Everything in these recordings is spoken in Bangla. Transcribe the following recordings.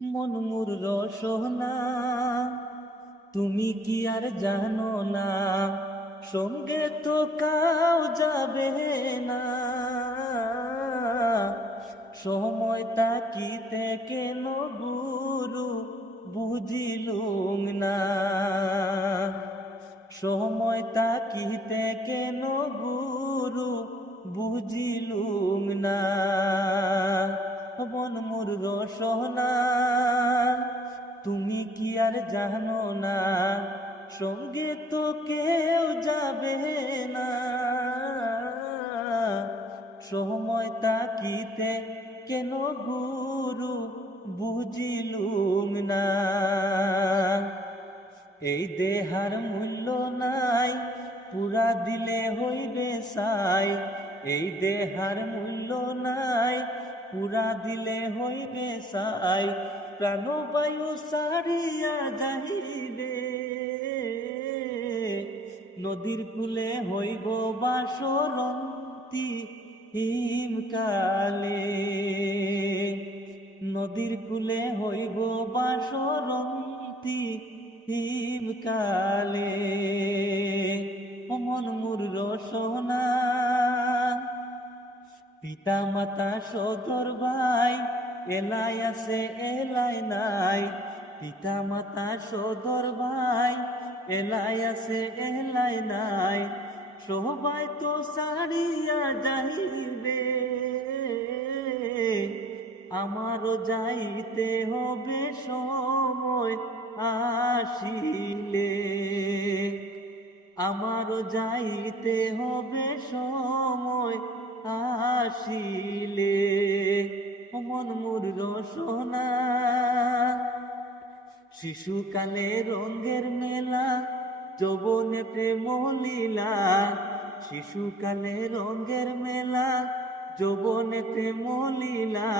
মন মোর রসনা, তুমি কি আর জানো না, সঙ্গে তো কাউ যাবে না। সময় তাকিতে কেন গুরু বুঝিলুম না, সময় তাকিতে কেন গুরু বুঝিলুম না। মন মোর রসনা, তুমি কি আর জানো না, সঙ্গে তো কেউ যাবে না। সময় তাকিতে কেন গুরু বুঝিলুম না। এই দেহার মূল্য নাই, পুরা দিলে হইবে সাই। এই দেহার মূল্য নাই, পুরা দিলে হইবে সাই। প্রাণবায়ু সারিয়া যাইবে, নদীর কূলে হইব বাসরন্তি হিমকালে। নদীর কূলে হইব বাসরন্তি হিমকালে। মন মোর রসনা, পিতা মাতা সদর ভাই এলাই আছে এলাই নাই। পিতা মাতা সদর ভাই এলাই আছে এলাই নাই। সবাই তো সারিয়া যাইবে, আমারও যাইতে হবে সময় আসিলে। আমারও যাইতে হবে সময় আসিলে। মন মোর রসনা, শিশুকালে রঙের মেলা, যৌবনে প্রেম লীলা। শিশুকালে রঙের মেলা, যৌবনে প্রেম লীলা।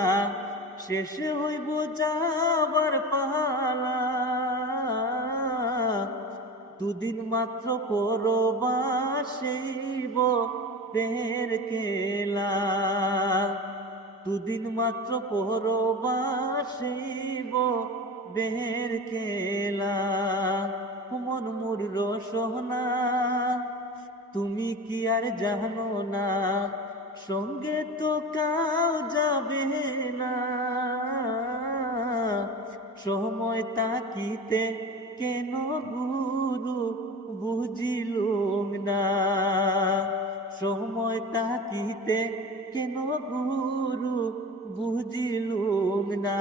শেষে হইব যাবার পালা, দুদিন মাত্র পরবাসিব বের কেলা। দুদিন মাত্র পরবাসিব বের কেলা। মন মোর রসনা, তুমি কি আর জানো না, সঙ্গে তো কাউ যাবে না। সময় তাকিতে কেন গুরু বুঝিলুম না। সময় তাকিতে কেন গুরু বুঝিলুম না।